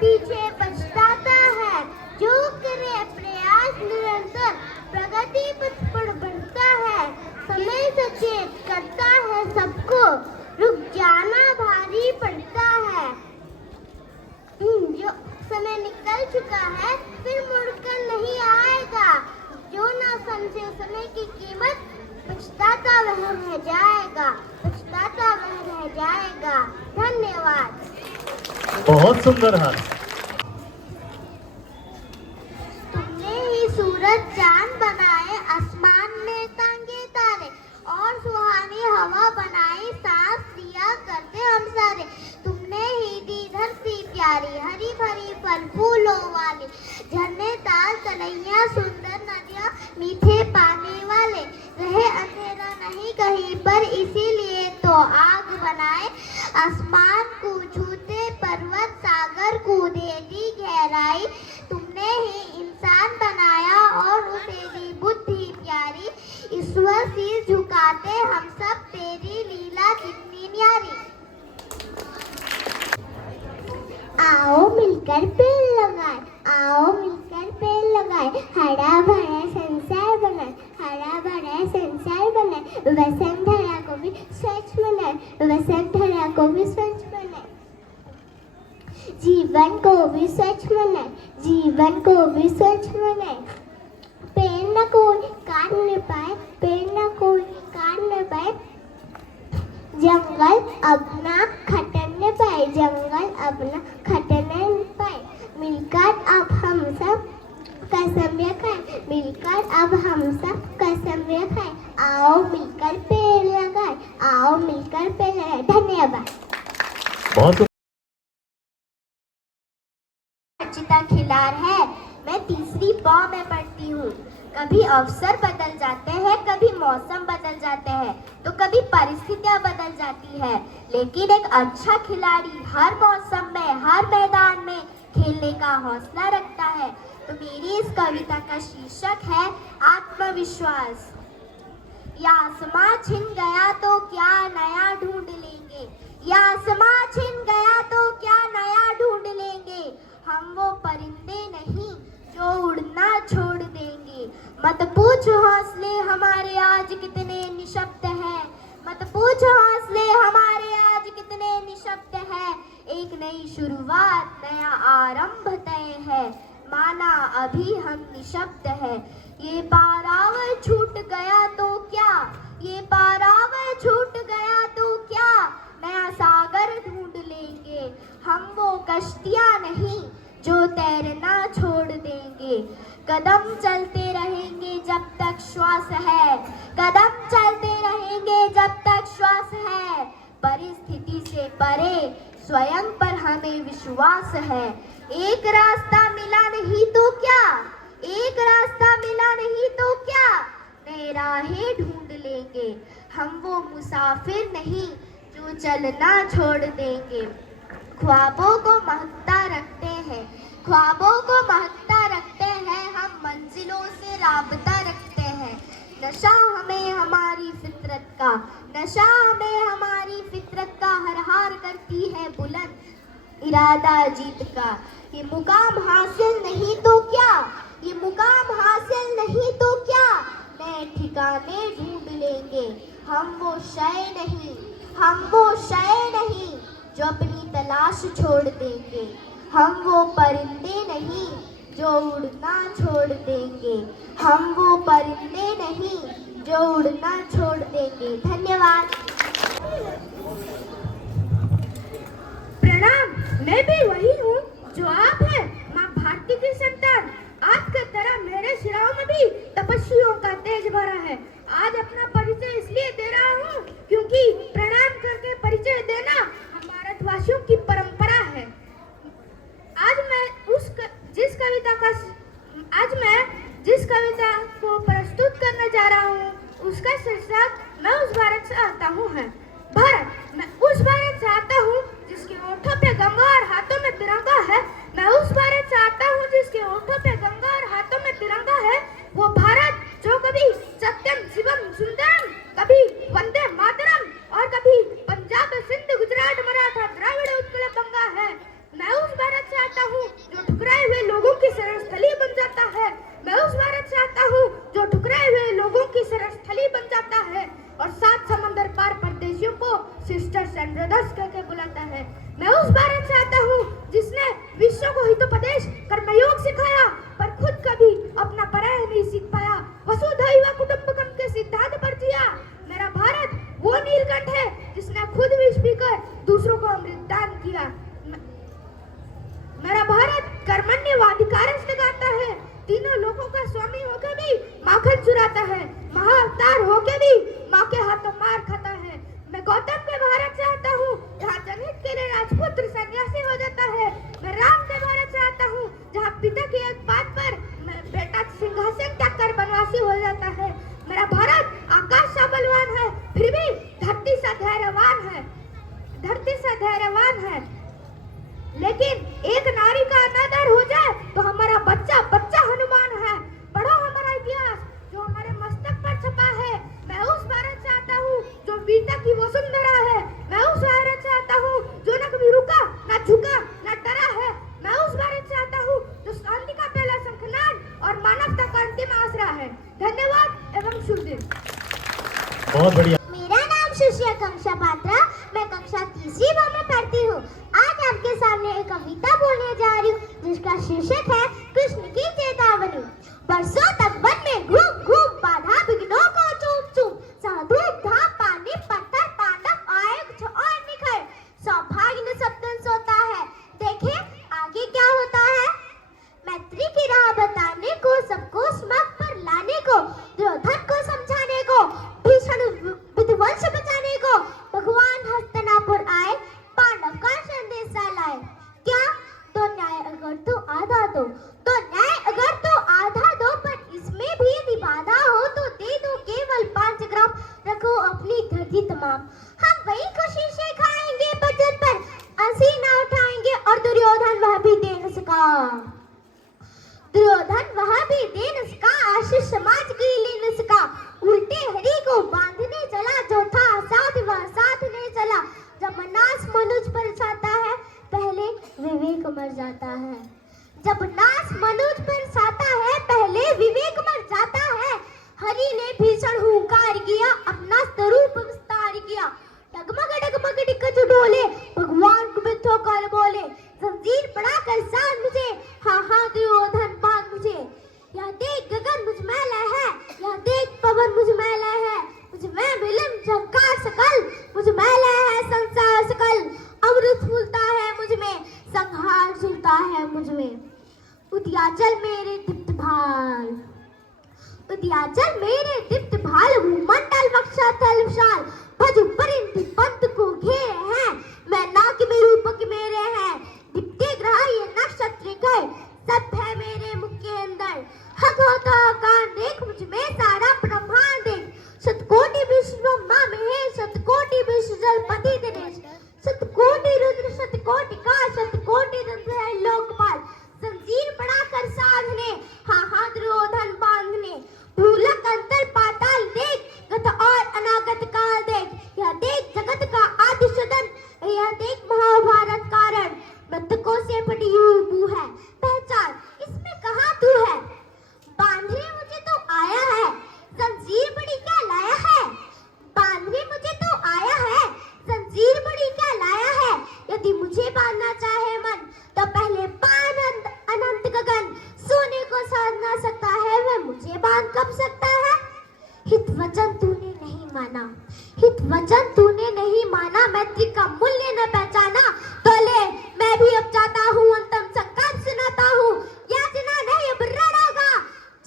पीछे पछताता है। जो करे प्रयास निरंतर, प्रगति पथ पर बढ़ता है। समय सचेत करता है सबको, रुक जाना भारी पड़ता है। जो समय निकल चुका है फिर मुड़कर नहीं आएगा। जो ना समझे समय की कीमत, पछताता वह रह जाएगा, पछताता वह रह जाएगा। धन्यवाद। बहुत सुंदर है। तुमने ही सूरज चांद बनाए, आसमान में तांगे तारे, और सुहानी हवा बनाई, सांस लिया करते हम सारे। तुमने ही दी धरती प्यारी, हरी भरी फल फूलों वाली, झरने ताल तलैया सुंदर नदियाँ, मीठे पानी वाले। रहे अंधेरा नहीं कहीं पर, इसीलिए तो आग बनाए। आसमान को छूते पर्वत, सागर को दे दी गहराई। तुमने ही इंसान बनाया और उसे दी बुद्धि प्यारी। ईश्वर सिर झुकाते हम सब, तेरी लीला कितनी न्यारी। आओ मिलकर पेड़ लगाए, आओ मिलकर पेड़ लगाए, हरा भरा संसार बनाए, हरा भरा संसार बनाए। वसुंधरा को भी स्वच्छ बनाए, वसुंधरा को भी स्वच्छ बनाए। जीवन को भी स्वच्छ बनाए, जीवन को भी स्वच्छ बनाए। पेड़ न कोई काट न पाए, पेड़ न कोई काट न पाए। जंगल अपना खटने पाए, जंगल अपना खटने पाए। मिलकर अब हम सब कसम खाए, मिलकर अब हम सब कसम खाए। आओ मिलकर पेड़ लगाए, आओ मिलकर पेड़ लगाए। धन्यवाद। बहुत अर्चिता खिलार है। मैं तीसरी ब में पढ़ती हूँ। कभी अवसर बदल जाते हैं, कभी मौसम बदल जाते हैं, तो कभी परिस्थितियाँ बदल जाती है, लेकिन एक अच्छा खिलाड़ी हर मौसम में, हर मैदान में खेलने का हौसला रखता है। तो मेरी इस कविता का शीर्षक है आत्मविश्वास। या आसमां छिन गया तो क्या नया ढूंढ लेंगे, या आसमां छिन गया तो क्या नया ढूंढ लेंगे। हम वो परिंदे नहीं जो उड़ना छोड़ देंगे। मत पूछ हौसले हमारे आज कितने निशब्द हैं, मत पूछ हौसले हमारे आज कितने निशब्द हैं। एक नई शुरुआत, नया आरंभ तय है, माना अभी हम निशब्द है। ये पारावर छूट गया तो क्या, ये पारावर छूट गया तो क्या, नया सागर ढूंढ लेंगे। हम वो कश्तियाँ नहीं जो तैरना छोड़ देंगे। कदम चलते रहेंगे जब तक श्वास है, कदम चलते रहेंगे जब तक श्वास है। परिस्थिति से परे स्वयं पर हमें विश्वास है। एक रास्ता मिला नहीं तो क्या, एक रास्ता मिला नहीं तो क्या, नए राहें ढूंढ लेंगे। हम वो मुसाफिर नहीं जो चलना छोड़ देंगे। ख्वाबों को महकता रखते हैं, ख्वाबों को महकता रखते हैं, हम मंजिलों से राबता रखते हैं। नशा हमें हमारी फितरत का, नशा हमें हमारी फितरत का हर हार करती है बुलंद इरादा जीत का। ये मुकाम हासिल नहीं तो क्या, ये मुकाम हासिल नहीं तो क्या, नए ठिकाने ढूंढ लेंगे। हम वो शय नहीं, हम वो शय नहीं जो अपनी तलाश छोड़ देंगे। हम वो परिंदे नहीं जो उड़ना छोड़ देंगे। हम वो परिंदे नहीं जो उड़ना छोड़ देंगे। धन्यवाद। प्रणाम। मैं भी वही हूँ जो आप हैं, माँ भारती की संतान। आपकी तरह मेरे शिराओं में भी तपस्वियों का तेज भरा है। आज अपना परिचय इसलिए दे रहा हूँ क्योंकि प्रणाम करके परिचय देना हम भारतवासियों की परंपरा है। आज मैं जिस कविता को प्रस्तुत करने जा रहा हूँ उसका शीर्षक मैं उस भारत से आता हूँ है। भारत, मैं उस भारत से आता हूँ जिसके होठों पे गंगा और हाथों में तिरंगा है। मैं उस भारत से आता हूँ जिसके होठों पे गंगा और हाथों में तिरंगा है। वो भारत जो कभी सत्यम शिवम सुंदरम, कभी वंदे मातरम और कभी पंजाब सिंध गुजरात मराठा द्राविड़ उत्कल बंगा है। मैं उस भारत से आता दूसरों को अमृत दान किया। मेरा भारत कर्मण्यवाधिकारं गाता है, तीनों लोगों का स्वामी होकर भी माखन चुराता है, महाअवतार होकर भी माँ के हाथों मार खाता है। मैं गौतम के भारत चाहता हूँ जहाँ जनहित के लिए राजपुत्र सन्यासी हो जाता है। मैं राम के भारत चाहता हूँ जहाँ पिता की एक बात पर बेटा सिंहासन त्याग कर बनवासी हो जाता है। मेरा भारत आकाश सा बलवान है, फिर भी धरती सा धैर्यवान है, धरती सा धैर्यवान है। लेकिन एक नारी का अनादर हो जाए तो हमारा बच्चा बच्चा हनुमान है। पढ़ो हमारा इतिहास जो हमारे मस्तक पर छपा है। मैं उस भारत चाहता हूँ जो वीरता की वसुंधरा है। मैं उस भारत चाहता हूँ जो न कभी रुका, न झुका, न डरा है। मैं उस भारत चाहता हूँ जो शांति का पहला शंखनाद और मानवता का अंतिम आसरा है। धन्यवाद एवं शुभ दिन। बहुत बढ़िया। मेरा नाम सुश्री आकांक्षा पात्रा, मैं कक्षा तीसरी ब में पढ़ती हूँ। आज आपके सामने एक कविता बोलने जा रही हूँ जिसका शीर्षक है कृष्ण की चेतावनी। बरसों तक वन में घूम घूम बाधा विघ्नों को चूम चूम, साधु धाम पानी पत्थर पांडव आए और निखर, सौभाग्य न सपन सोता है, देखे आगे क्या होता है। मैत्री की राह बताने को, सबको स्मग पर लाने को, दुर्योधन को समझाने को, भीषण विध्वंस बचाने को भगवान हस्तिनापुर आए, पांडव का संदेशा लाए। क्या तो न्याय अगर तो आधा दो, तो न्याय अगर तो आधा दो, पर इसमें भी यदि बाधा हो तो दे दो केवल 5 ग्राम, रखो अपनी धरती तमाम। हम वही खुशी से खाएंगे बजट पर, हंसी ना उठाएंगे और दुर्योधन वह भी दे न सका, दुर्योधन वह भी दे न सका, आशीष समाज की ले न सका। उल्टे हरि को बांधने चला, जो था साथ वह साथ नहीं चला। जब नाश मनुज पर छाता है, पहले विवेक मर जाता है। जब नाश मनुज पर छाता है, पहले विवेक मर जाता है। हरि ने भीषण हुंकार किया, अपना स्वरूप विस्तार किया। डगमग दिक्कत डोले, भगवान को बिठो कर बोले, जंजीर पड़ा कर साथ मुझे, हाँ हाँ दुर्योधन बांध मुझे। यह देख गगन मुझ मैला है, यह देख पवन मुझ मैला है, मुझ में विलम झंकार सकल, मुझ मैला है संसार सकल। अमृत फूलता है मुझ में, संहार झूलता है मुझ में। उद्याचल मेरे दीप्त भाल, उद्याचल मेरे दीप्त भाल, भूमंडल वक्षा तल विशाल, भज परिंति पंत को घेरे हैं, मैं नाक में रूपक मेरे हैं। दीप्ति ग्रह ये नक्षत्र गए, सब है मेरे मुख के अंदर। हक होता कान देख, मुझ में सारा ब्रह्मांड देख। शतकोटि विश्व माँ में, शतकोटि विश्व जलपति दिनेश, शतकोटि रुद्र शतकोटि का, शतकोटि रुद्र है लोकपाल। जंजीर पड़ा कर साधने, हाँ हाँ दुर्योधन बांधने। भूलक अंतर पाताल देख, गत और अनागत काल देख। यह देख जगत का आदि सदन, यह देख महाभारत कारण। मृतकों से पटी हुई है पहचान, इसमें कहाँ तू है। बांधने मुझे तो आया है, जंजीर बड़ी क्या लाया है। बांधने मुझे तो आया है, जंजीर बड़ी क्या लाया है। यदि मुझे बांधना चाहे मन, तो पहले बांध अनंत गगन। सोने को साध ना सकता है, वह मुझे बांध कब सकता है। हित वचन तूने नहीं माना, हित वचन तूने नहीं माना, मैत्री का मूल्य न पहचाना। तो ले मैं भी अब चाहता हूँ अंतम संकल्प सुनाता हूँ। याचना नहीं अब रण होगा,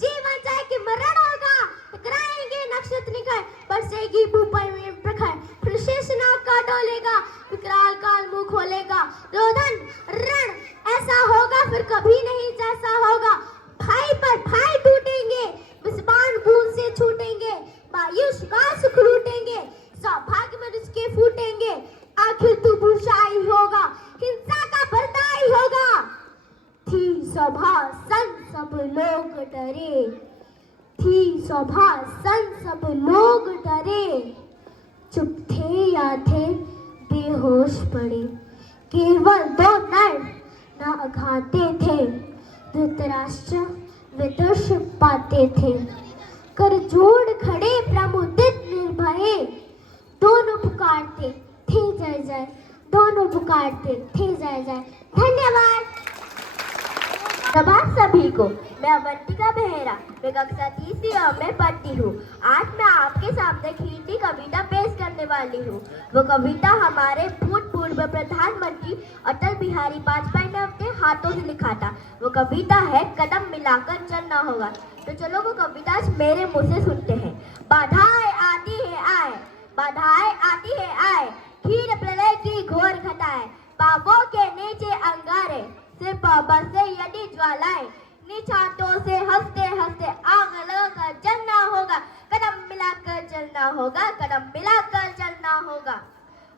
जीवन चाहे कि मरण होगा। टकराएंगे नक्षत्र निकट, बरसेगी भूपर में प्रखर, फिर शेष नाग का डोलेगा, विकराल काल मुंह खोलेगा। रोधन रण ऐसा होगा फिर कभी नहीं जैसा होगा। भाई पर भाई टूटेंगे, विस्बान बूंद से छूटेंगे, वायुष का सुख लूटेंगे, सौभाग्य में उसके फूटेंगे। आखिर तू भूषाई होगा, हिंसा का बरदाई होगा। थी सभा सन सब लोग डरे, थी सभा सन सब लोग डरे। चुप थे या थे बेहोश पड़े, केवल 2 नर न अघाते थे। धृतराष्ट्र विदुष पाते थे, कर जोड़ खड़े प्रमुदित निर्भय। दोनों पुकारते थे जय जय, दोनों पुकारते थे जय जय। धन्यवाद। नमस्कार सभी को, मैं अवंतिका बेहरा, मैं कक्षा तीसरी में पढ़ती हूँ। आज मैं आपके सामने हिंदी कविता पेश करने वाली वाली हूँ। वो कविता हमारे भूतपूर्व प्रधानमंत्री अटल बिहारी वाजपेयी ने अपने हाथों से लिखा था। वो कविता है कदम मिलाकर चलना होगा। तो चलो वो कविता आज मेरे मुंह से सुनते हैं। बाधाएं आती है आए, बाधाएं आती है आए, खीर प्रलय की घोर घटाए, बाबों के नीचे अंगारे, सिर पर बरसे यदि ज्वालाएं, निछातों से हंसते हंसते आग लगाकर जलना होगा, कदम मिलाकर चलना होगा, कदम मिलाकर चलना होगा।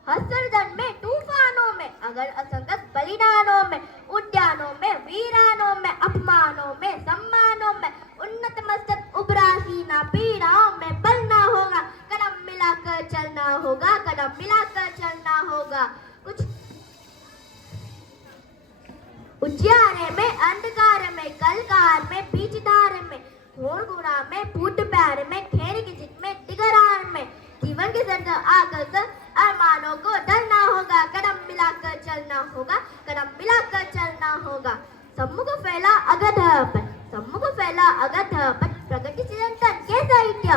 हसरजन में तूफानों में, अगर असंगत बलिदानों में, उद्यानों में वीरानों में, अपमानों में सम्मानों में, उन्नत मस्तक उबरा सीना पीड़ाओं में बलना होगा, कदम मिलाकर चलना होगा, कदम मिलाकर चलना होगा। कुछ उजियारे में, अंधकार में, कलकार में, बीचधार में, घोर गुणा में, फूट प्यार में, खेर की जित में, दिगरार में, जीवन के सर आकर अरमानों को डरना होगा, कदम मिलाकर चलना होगा, कदम मिलाकर चलना होगा। सम्मुख फैला अगधपट, सम्मुख फैला अगधपट, प्रगति चिरंतन के साहित्य,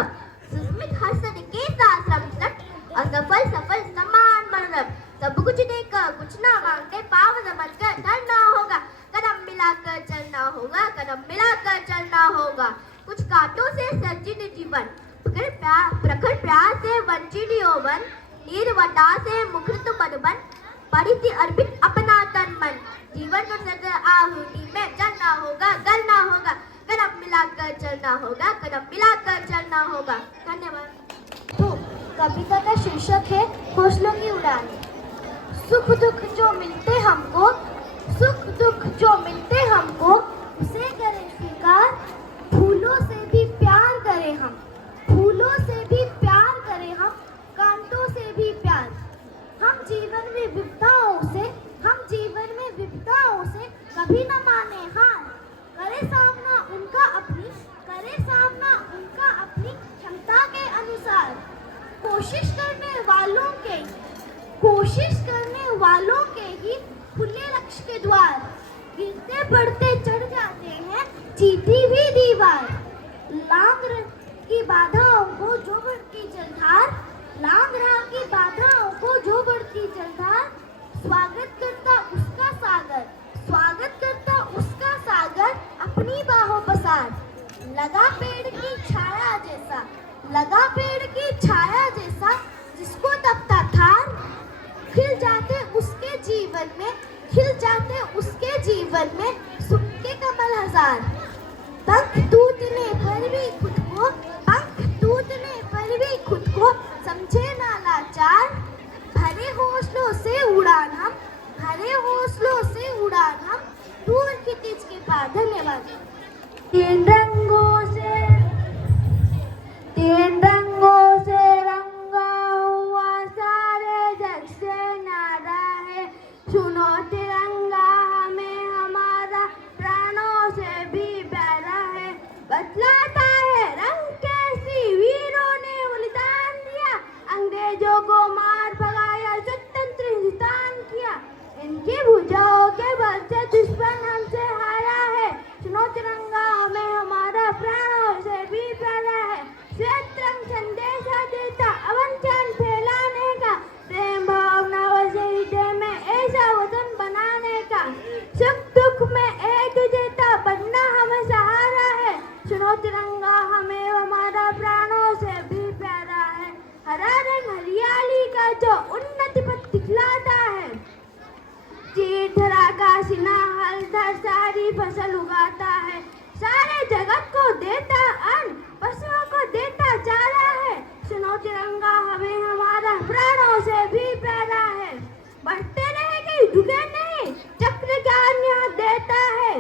सुस्मित हर्षद के साश्रम सट, असफल सफल समान मनोरथ, सब कुछ देकर कुछ ना मांगते पाव समझकर धरना होगा, कदम मिलाकर चलना होगा, कदम मिलाकर चलना होगा। कुछ कांटों से सज्जित जीवन, प्रखर प्यार से वंचित यौवन, निर्वटा से मुखरित मधुबन, परिधि अर्पित अपना तन मन, जीवन को सद आहुति में जलना होगा, गलना होगा, कदम मिलाकर चलना होगा, कदम मिलाकर चलना होगा। धन्यवाद। तो कविता का शीर्षक है हौसलों की उड़ान। सुख दुख जो मिलते हमको, सुख दुख जो मिलते हमको, उसे करें स्वीकार, फूलों से भी प्यार करें हम, फूलों से भी प्यार करें हम, कांटों से भी प्यार। हम जीवन में विपदाओं से, हम जीवन में विपदाओं से कभी न माने हार, करे सामना उनका अपनी, करे सामना उनका अपनी क्षमता के अनुसार। कोशिश करने वालों के ही खुले लक्ष्य के द्वार, गिरते पड़ते चढ़ जाते हैं जीती भी दीवार। लांग की बाधाओं को जो बढ़ती जलधार, लांग राह की बाधाओं को जो बढ़ती जलधार, स्वागत करता उसका सागर, स्वागत करता उसका सागर, अपनी बाहों पसार। लगा पेड़ की छाया जैसा, लगा पेड़ की छाया जैसा, जिसको तपता थार, खिल जाते उसके जीवन में, खिल जाते उसके जीवन में सुख के कमल हजार। पंख टूटने पर भी खुद को, पंख टूटने पर भी खुद को समझे ना लाचार, भरे हौसलों से उड़ान हम, भरे हौसलों से उड़ान हम, दूर की तेज के पार। धन्यवाद। तीन रंगों से रंगा हुआ सारे जग से नारा है, सुनो तिरंगा हमें हमारा प्राणों से भी प्यारा है। बतलाता है रंग कैसी वीरों ने बलिदान दिया, अंग्रेजों को मार भगाया, स्वतंत्र हिंदुस्तान किया। इनकी भुजाओं के बल से दुश्मन हमसे हारा है, सुनो तिरंगा हमें हमारा प्राणों से भी प्यारा है। श्वेत रंग संदेशा देता अवंचन फैलाने का, प्रेम भावना वैसे हृदय में ऐसा वतन बनाने का। सुख दुख में एक देता बनना हमें सहारा है, सुनो तिरंगा हमें हमारा प्राणों से भी प्यारा है। हरा रंग हरियाली का जो उन्नति पथ दिखलाता है, चीथरा का सीना हलधर सारी फसल उगाता है, सारे जगत को देता अन्न, पशुओं को देता चारा है, सुनो तिरंगा हमें हमारा प्राणों से भी प्यारा है। बढ़ते रहेंगे रुके नहीं, चक्र ज्ञान यहाँ देता है,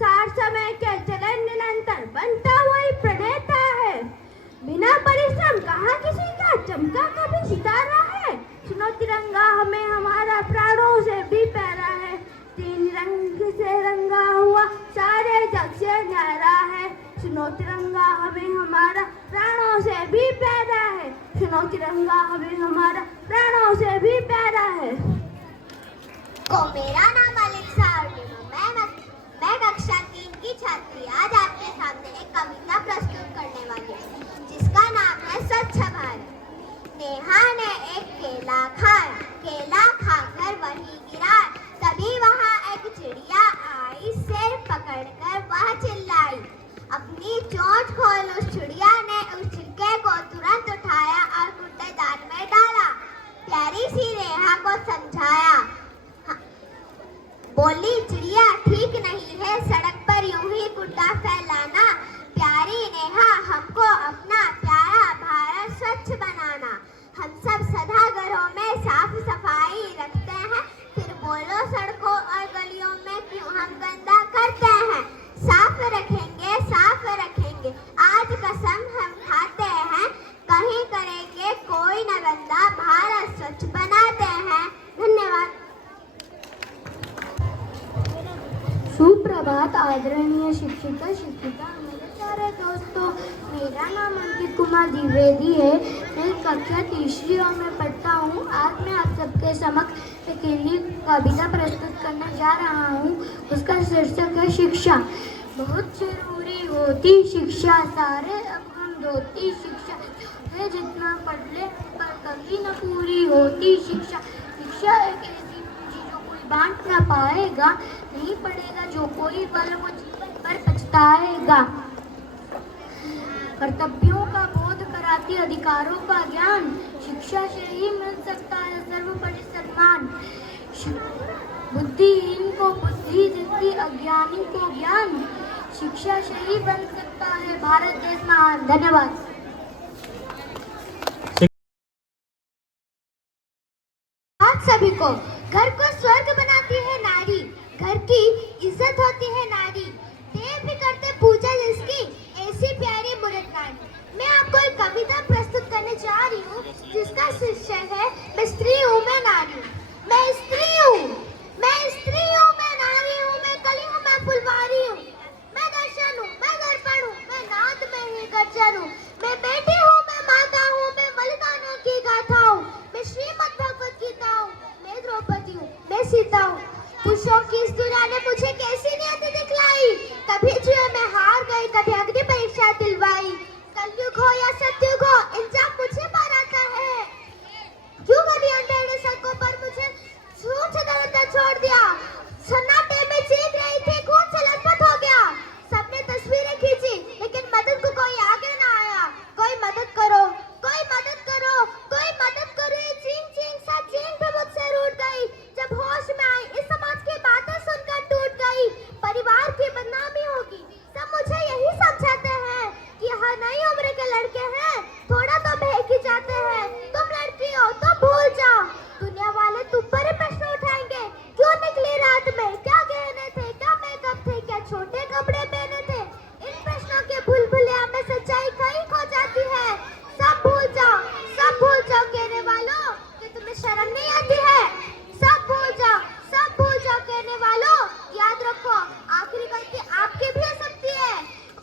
सार समय के चले निरंतर बनता वही प्रणेता है। बिना परिश्रम कहाँ किसी का चमका कभी सितारा है, सुनो तिरंगा हमें हमारा प्राणों से भी प्यारा है। तीन रंग से रंगा हुआ सारे जग से न्यारा है, सुनो तिरंगा हमें हमारा प्राणों से भी प्यारा है, सुनो तिरंगा हमें हमारा प्राणों से भी प्यारा है। मेरा नाम अलेक्सा अर्जुना, मैं कक्षा 3 की छात्री आज आपके सामने एक कविता प्रस्तुत करने वाली हूँ, जिसका नाम है स्वच्छ भारत। नेहा ने एक केला खाया, केला खाकर वही गिरा, तभी वहाँ एक चिड़िया आई, सिर पकड़कर वह चिल्लाई। अपनी चोंच खोल उस चिड़िया ने उस छिलके को तुरंत उठाया और कूड़ेदान में डाला। प्यारी सी नेहा को समझाया। बोली चिड़िया ठीक नहीं है सड़क पर यूं ही कूड़ा फैलाना। प्यारी नेहा हमको अपना प्यारा भारत स्वच्छ बनाना। हम सब सदा घरों में साफ सफाई रखते हैं, फिर बोलो सड़कों और गलियों में क्यों हम गंदा करते हैं। साफ रखेंगे, साफ रखेंगे, आज कसम हम खाते हैं, कहीं करेंगे कोई न गंदा, भारत स्वच्छ बनाते हैं। धन्यवाद। सुप्रभात आदरणीय शिक्षिका शिक्षिका, मेरे प्यारे दोस्तों, मेरा नाम अंकित कुमार द्विवेदी है। मैं कक्षा तीसरी और में पढ़ता हूँ। आज मैं आप सबके समक्ष एक हिंदी कविता प्रस्तुत करने जा रहा हूँ। उसका शीर्षक है शिक्षा। बहुत जरूरी होती शिक्षा, सारे अब हम धोती शिक्षा है, जितना पढ़ ले पर कभी न पूरी होती शिक्षा। शिक्षा एक ऐसी पूंजी जो कोई बांट ना पाएगा, नहीं पढ़ेगा जो कोई पल वो जीवन भर पछताएगा। कर्तव्यों का बोध कराती अधिकारों का ज्ञान, शिक्षा से ही मिल सकता है सर्वोपरि सम्मान। बुद्धिहीन को बुद्धि देती अज्ञानी को ज्ञान, शिक्षा से ही बन सकता है भारत देश महान। धन्यवाद। आप सभी को, घर को स्वर्ग बनाती है नारी, घर की इज्जत होती है नारी, देव भी करते पूजा जिसकी, ऐसी प्यारी मुरत नारी। मैं आपको एक कविता प्रस्तुत करने जा रही हूँ जिसका शीर्षक है मैं स्त्री हूँ मैं नारी हूँ। मैं स्त्री हूँ, मैं स्त्री हूँ, मैं नारी हूँ, मैं कली हूँ, मैं फुलवारी हूँ, मैं दर्शन हूँ, मैं दर्पण हूँ, मैं नाद में ही गर्जन हूँ, मैं बेटी हूँ, मैं माता हूँ, मैं बलिदानों की गाथा हूँ, मैं श्रीमद् भगवत गीता हूँ, मैं द्रौपदी हूँ, मैं सीता हूँ। पुरुषों की इस दुनिया ने मुझे कैसी नियति दिखलाई, कभी जुए में हार गई, कभी अग्नि परीक्षा दिलवाई। कलयुग हो या सतयुग हो, इंसान मुझे पर आता है। क्यों कभी अंधेरे सड़कों पर मुझे छूट दर्द छोड़ दिया। सन्नाटे में चीख रही थी, खून से लथपथ हो गया। सबने तस्वीरें खींची लेकिन मदद को कोई आगे ना आया। कोई मदद करो, कोई मदद करो, कोई मदद करो। ये चींग चींग सा चींग भी मुझसे रूठ गई। जब होश में आई इस समाज की बातें सुनकर टूट गई। परिवार की बदनामी होगी, सब मुझे यही समझाते हैं कि हर नई उम्र के लड़के हैं, थोड़ा तो बहक ही जाते हैं। तुम लड़की हो तो भूल जाओ, दुनिया वाले तुम पर ही प्रश्न उठाएंगे। क्यों निकली रात में, क्या गहने थे, क्या मेकअप थे, क्या छोटे कपड़े पहने थे। इन प्रश्नों के भूल-भुलैया में सच्चाई कहीं खो जाती है। सब भूल जाओ, सब भूल जाओ कहने वालों कि तुम्हें शर्म नहीं आती है। सब भूल जाओ, सब भूल जाओ कहने वालों, याद रखो आखिरी गलती आपकी भी हो सकती है।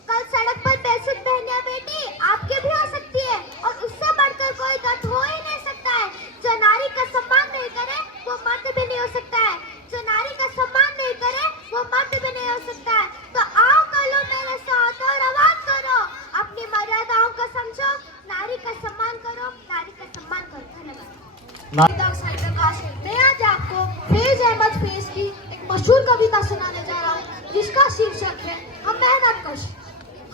कल सड़क पर बेसुध बहनियां बेटी आपकी भी हो सकती है, और उससे बढ़कर कोई दर्द हो ही नहीं सकता है। जो नारी का सम्मान नहीं करे वो मर्द भी नहीं हो सकता है। जो नारी का सम्मान नहीं करे वो मर्द भी नहीं हो सकता है। तो आओ कलो मेरे साथ और आवाज करो, अपनी मर्यादाओं को समझो, नारी का सम्मान करो, नारी का सम्मान करो। धन्यवाद। मैं आज आपको फैज अहमद फैज की एक मशहूर कविता सुनाने जा रहा हूँ जिसका शीर्षक है हम मेहनत कश।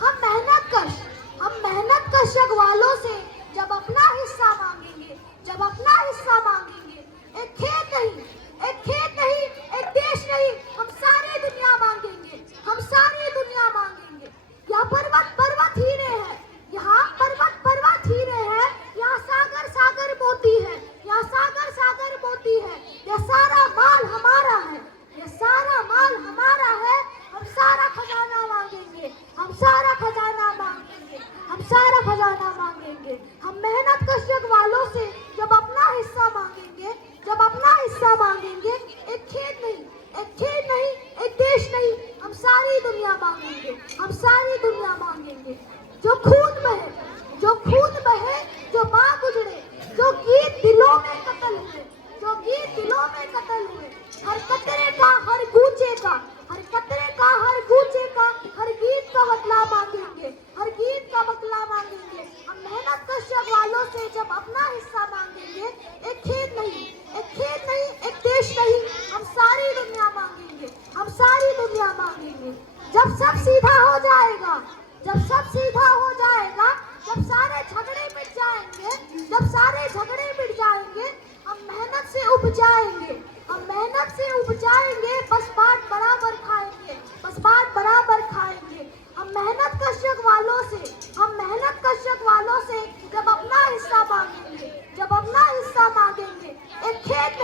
हम मेहनत कश, हम मेहनत कश वालों से जब अपना हिस्सा मांगेंगे, जब अपना हिस्सा मांगेंगे, एक खेत नहीं, एक खेत नहीं, एक देश नहीं, हम सारी दुनिया मांगेंगे, हम सारी दुनिया मांगेंगे। यहाँ पर्वत पर्वत हीरे हैं, यहाँ पर्वत पर्वत हीरे हैं, यहाँ सागर सागर मोती है, यहाँ सागर सागर मोती है। यह सारा माल हमारा है, यह सारा माल हमारा है। हम सारा खजाना मांगेंगे, हम सारा खजाना मांगेंगे, हम सारा खजाना मांगेंगे। हम मेहनत कश वालों से जब अपना जब सारे झगड़े मिट जाएंगे, हम मेहनत से उब जाएंगे, हम मेहनत से उब जाएंगे, बस बात बराबर खाएंगे, बस बात बराबर खाएंगे। हम मेहनत कश्यप वालों से जब अपना हिस्सा मांगेंगे, जब अपना हिस्सा मांगेंगे, एक खेत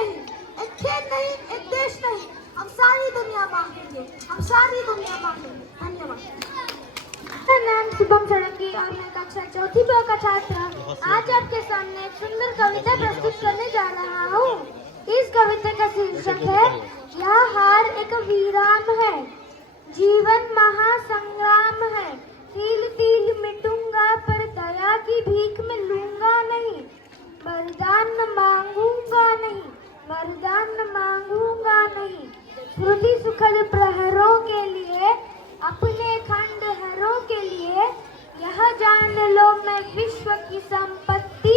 नहीं, एक देश नहीं, हम सारी दुनिया मांगेंगे, हम सारी दुनिया मांगेंगे। धन्यवाद। मेरा नाम शुभम सड़ंगी और मैं कक्षा चौथी ब का छात्र आज आपके सामने एक सुंदर कविता प्रस्तुत करने जा रहा हूँ। इस कविता का शीर्षक है यह हार एक वीरान है, जीवन महासंग्राम है, तिल तिल मिटूंगा पर दया की भीख में लूंगा नहीं, वरदान मांगूंगा नहीं, वरदान मांगूंगा नहीं। श्रुति सुखद प्रहरों के लिए, अपने खंडहरों के लिए, यह जान लो मैं विश्व की संपत्ति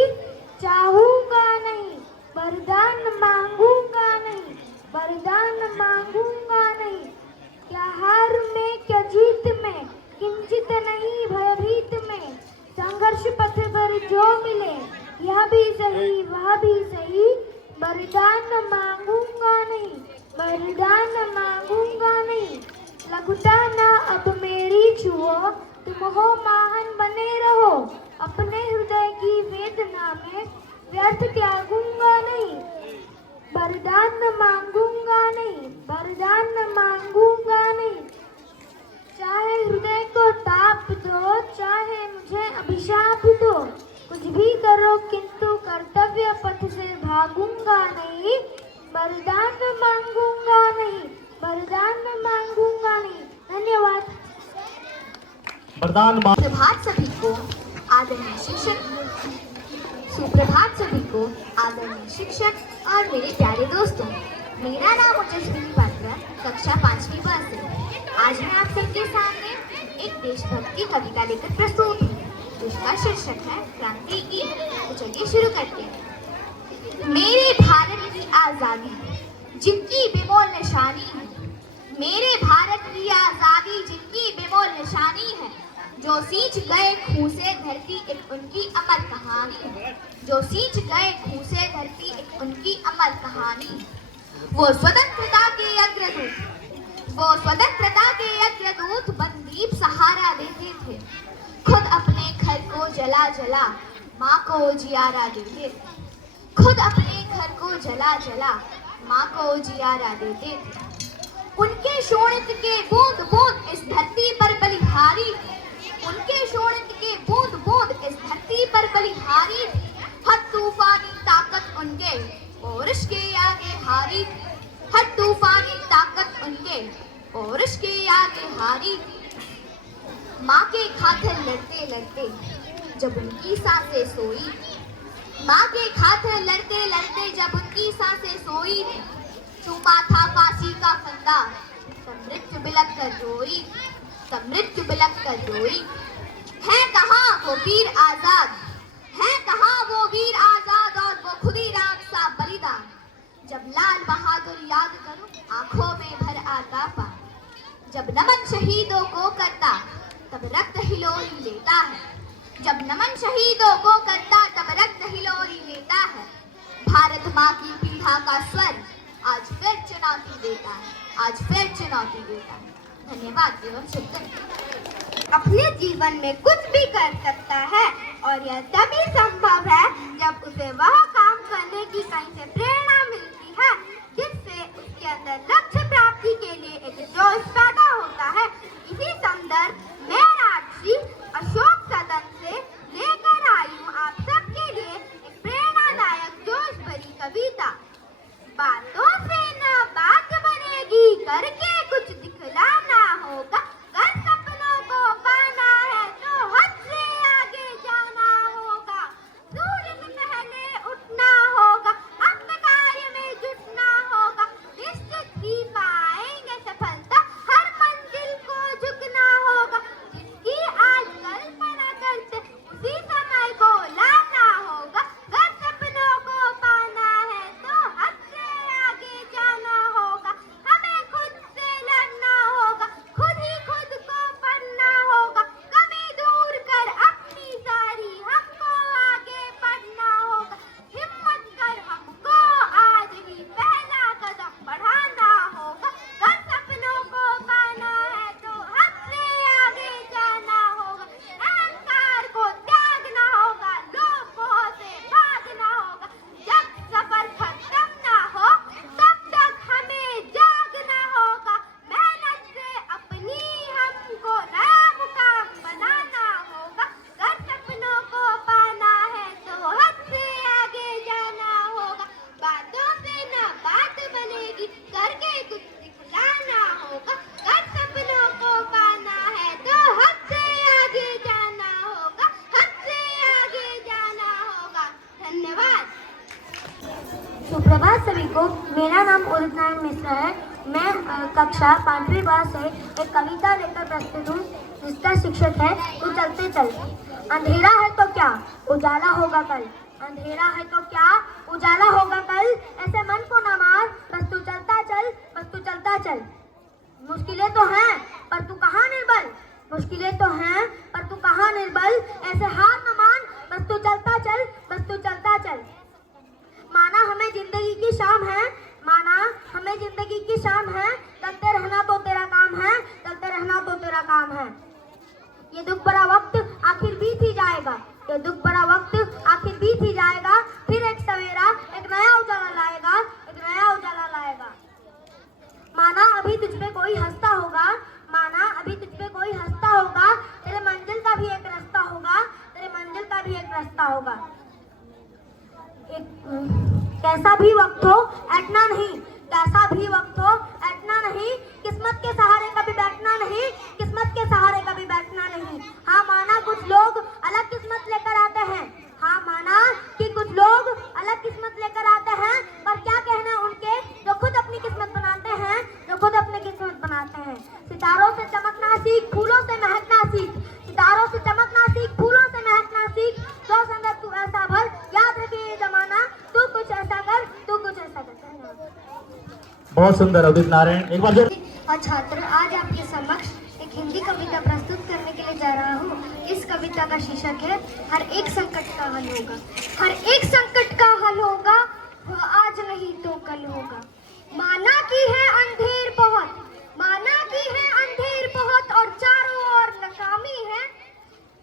चाहूंगा नहीं, वरदान मांगूंगा नहीं, वरदान मांगूंगा नहीं। क्या हार में क्या जीत में, किंचित नहीं भयभीत में, संघर्ष पथ पर जो मिले यह भी सही वह भी सही, वरदान मांगूंगा नहीं, वरदान मांगूंगा नहीं। लघुता ना अब मेरी छुओ, तुम हो महान बने रहो, अपने हृदय की वेदना में व्यर्थ त्यागूंगा नहीं, वरदान मांगूंगा नहीं, वरदान मांगूंगा नहीं। चाहे हृदय को ताप दो, चाहे मुझे अभिशाप दो, कुछ भी करो किंतु कर्तव्य पथ से भागूंगा नहीं, वरदान मांगूंगा नहीं, वरदान मांगूंगा नहीं। धन्यवाद। वरदान सुप्रभात सभी को आदरणीय शिक्षक, सुप्रभात सभी को आदरणीय शिक्षक और मेरे प्यारे दोस्तों। मेरा नाम ओजस्विनी पात्रा, कक्षा 5वीं ब से। आज मैं आप सबके सामने एक देशभक्ति कविता लेकर प्रस्तुत हूँ, जिसका शीर्षक है क्रांति गीत। तो चलिए शुरू करते हैं। मेरे भारत की आजादी जिनकी बेमोल निशानी है, मेरे भारत की आजादी जिनकी बेमोल निशानी है, जो सींच गए खून से धरती एक उनकी अमर कहानी है, जो सींच गए खून से धरती एक उनकी अमर कहानी। वो स्वतंत्रता के अग्रदूत, वो स्वतंत्रता के अग्रदूत बंदीप सहारा देते थे, खुद अपने घर को जला जला माँ को उजियारा देते थे, खुद अपने घर को जला जला माँ को उजियारा देते थे। उनके शोणित के बूंद बूंद इस धरती पर बलिहारी थे, उनके शोणित के बूंद बूंद इस धरती पर बलिहारी थे। हर तूफानी ताकत उनके पौरुष के आगे हारी थी, हर तूफानी ताकत उनके पौरुष के आगे हारी थी। माँ के खातिर लड़ते लड़ते जब उनकी सांसें सोई, माँ के खातिर लड़ते लड़ते जब उनकी सांसें सोई ने, चूमा था फांसी का फंदा, तब मृत्यु बिलक कर रोई, तब मृत्यु बिलक कर रोई। है कहाँ वो वीर आजाद, है कहाँ वो वीर आजाद और वो खुदीराम सा बलिदान। जब लाल बहादुर याद करूं आंखों में भर आता पानी, जब नमन शहीदों को करता तब रक्त हिलोरी लेता है, जब नमन शहीदों को करता तब रक्त हिलोरी लेता है। भारत माँ की पीड़ा का स्वर आज फिर चुनौती देता है, आज फिर चुनौती देता है। धन्यवाद एवं शुभकामनाएं। अपने जीवन में कुछ भी कर सकता है और यह तभी संभव है जब उसे वह काम करने की कहीं से प्रेरणा मिलती है, जिससे उसके अंदर लक्ष्य प्राप्ति के लिए एक जोश पैदा होता है। इसी संदर्भ मैं राजश्री अशोक सदन से लेकर आई हूँ आप सबके लिए एक प्रेरणादायक जोश भरी कविता। बातों से न बात बनेगी, करके कुछ दिखलाना होगा, अगर सपनों को पाना है तो हद से आगे जाना होगा। सूर्य सुप्रभात सभी को। मेरा नाम उदित नारायण मिश्रा है। मैं कक्षा 5वीं बा से एक कविता लेकर प्रस्तुत हूँ, जिसका शीर्षक है तू चलते चल। अंधेरा है तो क्या उजाला होगा कल, अंधेरा है तो क्या उजाला होगा कल। ऐसे मन को न मार, बस तू चलता चल, बस तू चलता चल। मुश्किलें तो हैं पर तू कहाँ निर्बल, मुश्किलें तो हैं पर तू कहाँ निर्बल। ऐसे हार न मान, बस तू चलता चल, बस तू चलता चल। माना हमें जिंदगी की शाम है, माना हमें जिंदगी की शाम है, चलते रहना तो तेरा काम है, चलते रहना तो तेरा काम है। ये दुख भरा वक्त आखिर बीत ही जाएगा, ये दुख भरा वक्त आखिर बीत ही जाएगा। फिर एक सवेरा एक नया उजाला लाएगा, एक नया उजाला लाएगा। माना अभी तुझ पे कोई हंसता होगा, माना अभी तुझ पे कोई हंसता होगा, तेरे मंजिल का भी एक रास्ता होगा, तेरे मंजिल का भी एक रास्ता होगा। कैसा भी वक्त हो ऐठना नहीं, कैसा भी वक्त हो ऐठना नहीं, किस्मत के सहारे कभी बैठना नहीं, किस्मत के सहारे कभी बैठना नहीं। हाँ माना कुछ लोग अलग किस्मत लेकर आते हैं, हाँ माना कि कुछ लोग अलग किस्मत लेकर आते हैं, पर क्या कहना उनके जो खुद अपनी किस्मत बनाते हैं, जो खुद अपनी किस्मत बनाते हैं। सितारों से चमकना सीख, फूलों से महकना सीख, सितारों से चमकना सीख, फूलों से महकना सीख। जो संदर्भ तू ऐसा भर, याद रखे ये जमाना, तू कुछ ऐसा कर, तू कुछ ऐसा कर। बहुत सुंदर उदित नारायण, एक बार जोर। और छात्र, आज आपके समक्ष एक हिंदी कविता प्रस्तुत करने के लिए जा रहा हूँ। इस कविता का शीर्षक है हर एक संकट का हल होगा। हर एक संकट का हल होगा, वह आज नहीं तो कल होगा। माना की है अंधेर बहुत, माना की है अंधेर बहुत और चारों ओर नाकामी है,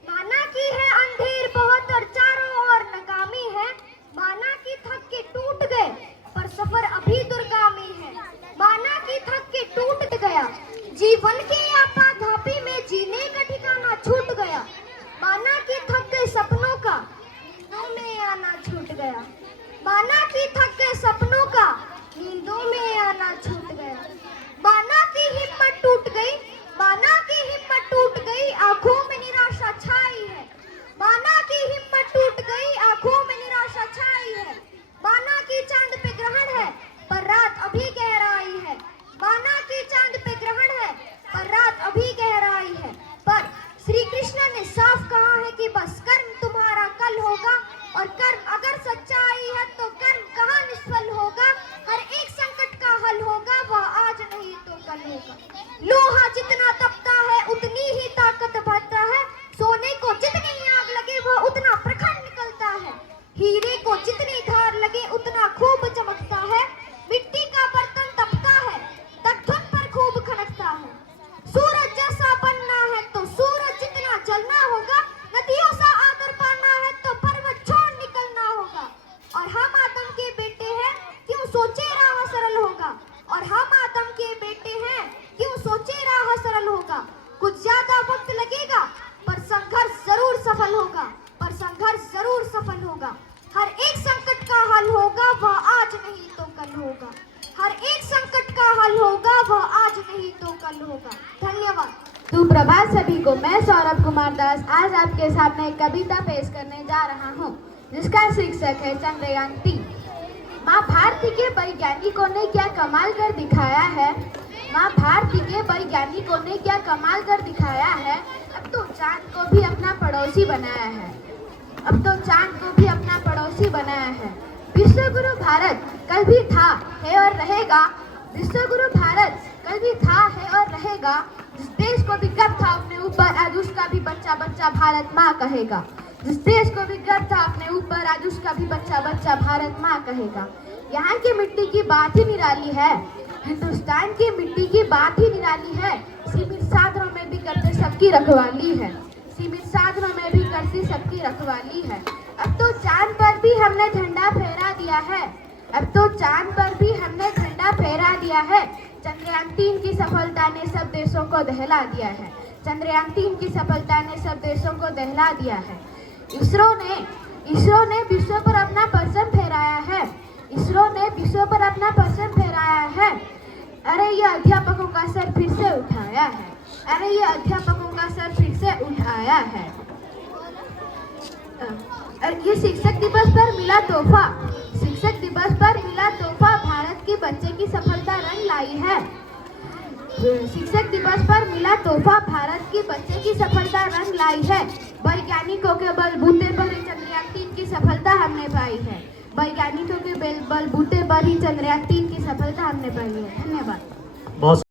माना की है अंधेर बहुत और चारों ओर नाकामी है। माना की थक के टूट गए पर सफर अभी दुर्गामी है, माना की थक के टूट गया जीवन के आपाधापी में जीने का ठिकाना छूट गया। माना की थक गए सपनों का नींदों में आना छूट गया, माना की थक गए सपनों का नींदों में आना छूट गया। माना की हिम्मत टूट गई, माना की हिम्मत टूट गई, आंखों में निराशा छाई है, माना की हिम्मत टूट गई, आंखों में निराशा छाई है। माना की चांद पे ग्रहण है पर रात अभी गहराई है, माना की चांद पे ग्रहण है पर रात अभी गहराई है। पर श्री कृष्ण ने साफ कहा है कि बस कर्म तुम्हारा कल होगा, और कर्म अगर सच्चाई है तो कर्म कहाँ निष्फल होगा। हर एक संकट का हल होगा, वह आज नहीं तो कल होगा। लोहा जितना तपता है उतनी ही ताकत बढ़ता है, सोने को जितनी आग लगे वह उतना प्रखर निकलता है, हीरे को जितनी धार लगे उतना खूब चमकता है। मिट्टी का बर्तन तपता है, धक-धक पर खूब खनकता है। सूरज जैसा बनना है तो सूरज जितना जलना होगा, नदियों सा आदर पाना है तो पर्वत छोड़ निकलना होगा। और हम आदम के बेटे हैं, क्यों सोचे राह सरल होगा, और हम आदम के बेटे हैं, क्यों सोचे राह सरल होगा। कुछ ज्यादा वक्त लगेगा पर संघर्ष जरूर सफल होगा, पर संघर्ष जरूर सफल होगा। हर एक संकट का हल होगा, वह आज नहीं तो कल होगा। हर एक संकट का हल होगा, वह आज नहीं तो कल होगा। धन्यवाद। सुप्रभात सभी को। मैं सौरभ कुमार दास आज आपके सामने एक कविता पेश करने जा रहा हूँ, जिसका शीर्षक है चंद्रयान 3। माँ भारती के वैज्ञानिकों ने क्या कमाल कर दिखाया है, माँ भारती के वैज्ञानिकों ने क्या कमाल कर दिखाया है। अब तो चांद को भी अपना पड़ोसी बनाया है, अब तो चांद को भी अपना पड़ोसी बनाया है। विश्व गुरु भारत कल भी था, है और रहेगा, विश्व गुरु भारत कल भी था, है और रहेगा। जिस देश को भी गर्व था अपने ऊपर, आज उसका भी बच्चा बच्चा भारत माँ कहेगा। जिस देश को भी गर्व था अपने ऊपर, आज उसका भी बच्चा बच्चा भारत माँ कहेगा। यहाँ की मिट्टी की बात ही निराली है, हिंदुस्तान की मिट्टी की बात ही निराली है। सीमित साधनों में भी करते सबकी रखवाली है, सीमित साधनों में भी करती सबकी रखवाली है। अब तो चांद पर भी हमने झंडा फहरा दिया है, अब तो चांद पर भी हमने झंडा फहरा दिया है। चंद्रयान 3 की सफलता ने सब देशों को दहला दिया है, चंद्रयान 3 की सफलता ने सब देशों को दहला दिया है। इसरो ने विश्व पर अपना परचम फहराया है, इसरो ने विश्व पर अपना परचम फहराया है। अरे ये अध्यापकों का सर फिर से उठाया है, अरे ये अध्यापकों का सर फिर से उठाया है। ये शिक्षक दिवस पर मिला तोहफा, शिक्षक दिवस पर मिला तोहफा। शिक्षक दिवस पर मिला तोहफा भारत के बच्चे की सफलता रंग लाई है। वैज्ञानिकों के बलबूते पर ही चंद्रयान-3 की सफलता हमने पाई है। वैज्ञानिकों के बलबूते पर ही चंद्रयान-3 की सफलता हमने पाई है। धन्यवाद। बहुत